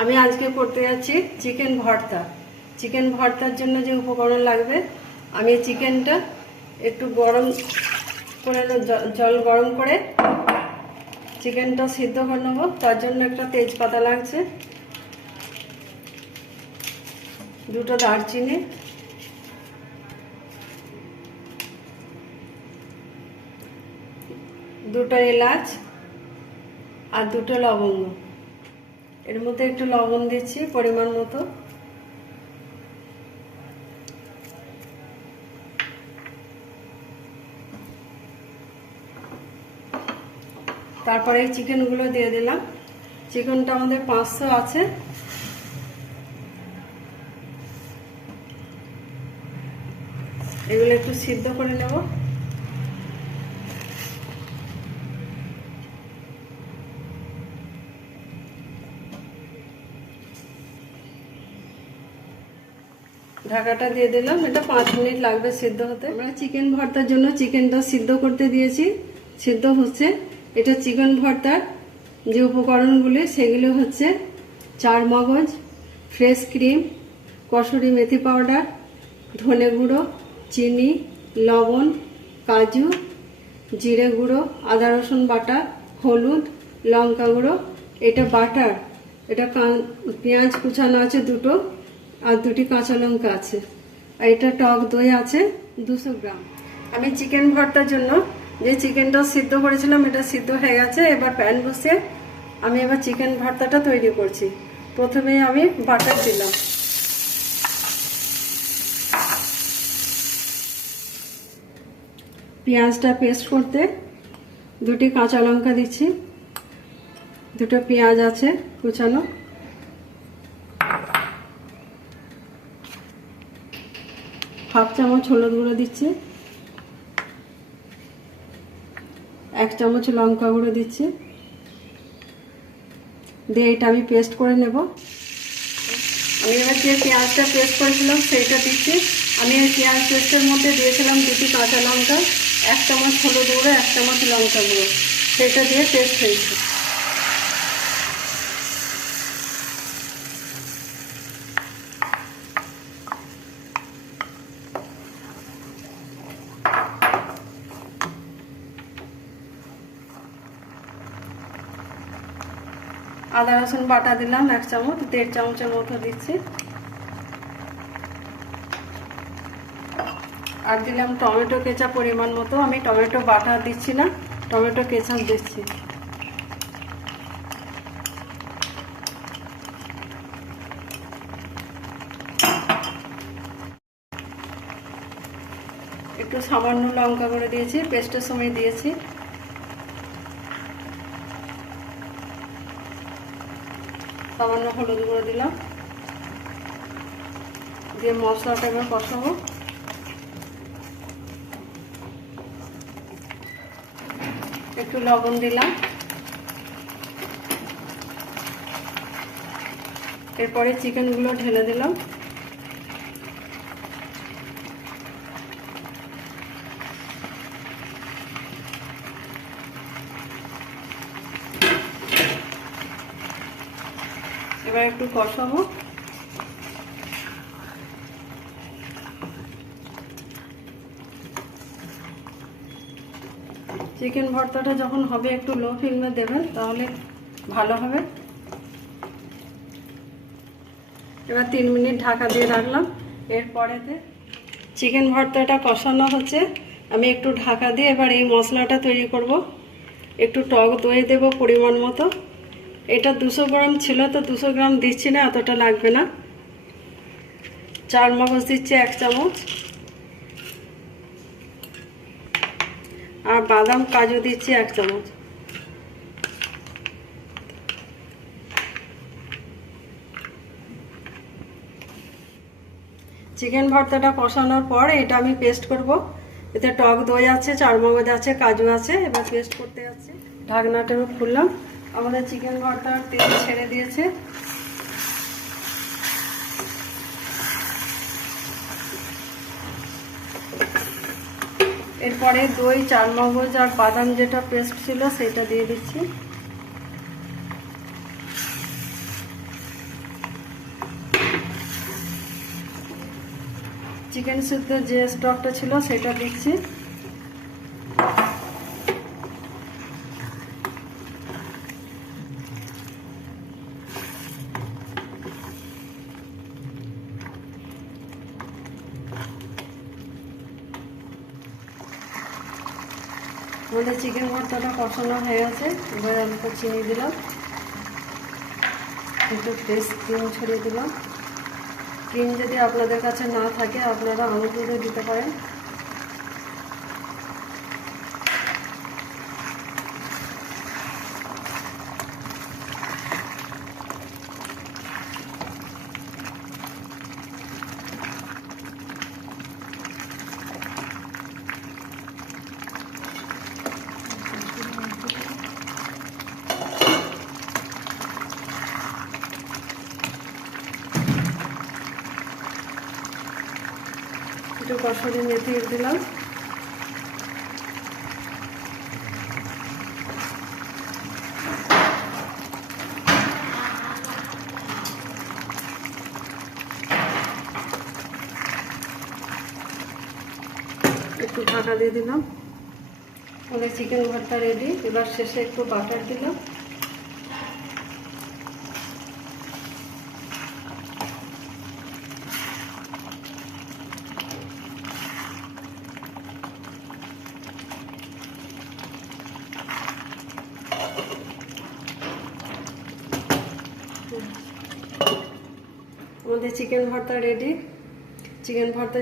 আমি আজকে করতে যাচ্ছি চিকেন ভর্তা। চিকেন ভর্তার জন্য যে উপকরণ লাগবে, আমি চিকেনটা একটু গরম করে জল গরম করে। চিকেনটা সিদ্ধ করে নেব, তার জন্য একটা তেজপাতা লাগছে। দুটো দারচিনি। দুটো এলাচ আর দুটো লবঙ্গ। এর মধ্যে একটু লবণ দিচ্ছি, পরিমাণ মতো। তারপরে এই চিকেনগুলো দিয়ে দিলাম। চিকেনটা আমাদের পাঁচশো আছে। এগুলো একটু সিদ্ধ করে নেব। ঢাকাটা দিয়ে দিলাম। এটা পাঁচ মিনিট লাগবে সিদ্ধ হতে। আমরা চিকেন ভর্তার জন্য চিকেনটা সিদ্ধ করতে দিয়েছি। সিদ্ধ হচ্ছে। এটা চিকেন ভর্তার যে উপকরণগুলি, সেগুলো হচ্ছে চার মগজ, ফ্রেশ ক্রিম, কসুরি মেথি পাউডার, ধনে গুঁড়ো, চিনি, লবণ, কাজু, জিরে গুঁড়ো, আদা রসুন বাটা, হলুদ, লঙ্কা গুঁড়ো। এটা বাটার। এটা পেঁয়াজ কুচানো আছে দুটো। আর দুটি কাঁচা লঙ্কা আছে। আর এটা টক দই আছে, দুশো গ্রাম। আমি চিকেন ভর্তার জন্য যে চিকেনটা সিদ্ধ করেছিলাম, এটা সিদ্ধ হয়ে গেছে। এবার প্যান বসিয়ে আমি এবার চিকেন ভর্তাটা তৈরি করছি। প্রথমেই আমি বাটার দিলাম। পেঁয়াজটা পেস্ট করতে দুটি কাঁচা লঙ্কা দিচ্ছি। দুটো পেঁয়াজ আছে কুচানো। হাফ চামচ হলুদ গুঁড়ো দিচ্ছি। এক চামচ লঙ্কা গুঁড়ো দিচ্ছি। দিয়ে এটা আমি পেস্ট করে নেব। আমি এবার যে পেঁয়াজটা পেস্ট করেছিলাম সেইটা দিচ্ছি। আমি এই পেঁয়াজ পেস্টের মধ্যে দিয়েছিলাম দুটি কাঁচা লঙ্কা, এক চামচ হলুদ গুঁড়ো, এক চামচ লঙ্কা গুঁড়ো। সেটা দিয়ে পেস্ট হয়েছে। আদা রসুন বাটা দিলাম, এক চামচ, দেড় চামচের মতো দিচ্ছি। আর দিলাম টমেটো কেঁচা পরিমাণ মতো। আমি টমেটো বাটা দিচ্ছি না, টমেটো কেঁচা দিচ্ছি। একটু সামান্য লঙ্কা করে দিয়েছি, পেস্টের সময় দিয়েছি। সামান্য হলুদ গুঁড়ো দিলাম। দিয়ে মশলাটা এবার কষাবো। একটু লবণ দিলাম। এরপরে চিকেনগুলো ঢেলে দিলাম। এবার একটু কষাবো। চিকেন ভর্তাটা যখন হবে একটু লো ফ্লেমে দেবেন, তাহলে ভালো হবে। এবার তিন মিনিট ঢাকা দিয়ে রাখলাম। এরপরেতে চিকেন ভর্তাটা কষানো হচ্ছে। আমি একটু ঢাকা দিয়ে এবার এই মশলাটা তৈরি করব। একটু টক দই দেবো পরিমাণ মতো। এটা দুশো গ্রাম ছিল তো দুশো গ্রাম দিচ্ছি না, এতটা লাগবে না। চার মগজ দিচ্ছি এক চামচ। আর বাদাম কাজু দিচ্ছি এক চামচ। চিকেন ভর্তাটা কষানোর পর এটা আমি পেস্ট করব। এতে টক দই আছে, চার মগজ আছে, কাজু আছে, এবার পেস্ট করতে যাচ্ছে। ঢাকনাটা খুললাম। আমাদের চিকেন ভর্তা তেল ছেড়ে দিয়েছে। এরপরে দই চার মগজ আর বাদাম যেটা পেস্ট ছিল সেটা দিয়ে দিচ্ছি। চিকেন সুদ্ধ যে স্টকটা ছিল সেটা দিচ্ছি। আমাদের চিকেন ভর্তাটা কষানো হয়ে গেছে। এবার অল্প চিনি দিলাম। একটু ফ্রেশ ক্রিম ছড়িয়ে দিলাম। ক্রিম যদি আপনাদের কাছে না থাকে, আপনারা আলু দিতে পারেন। একটু কষারি মেথি দিলাম। একটু ঢাকা দিয়ে দিলাম। আমাদের চিকেন ভর্তা রেডি এবার শেষে একটু বাটার দিলাম আমাদের চিকেন ভর্তা রেডি চিকেন ভর্তা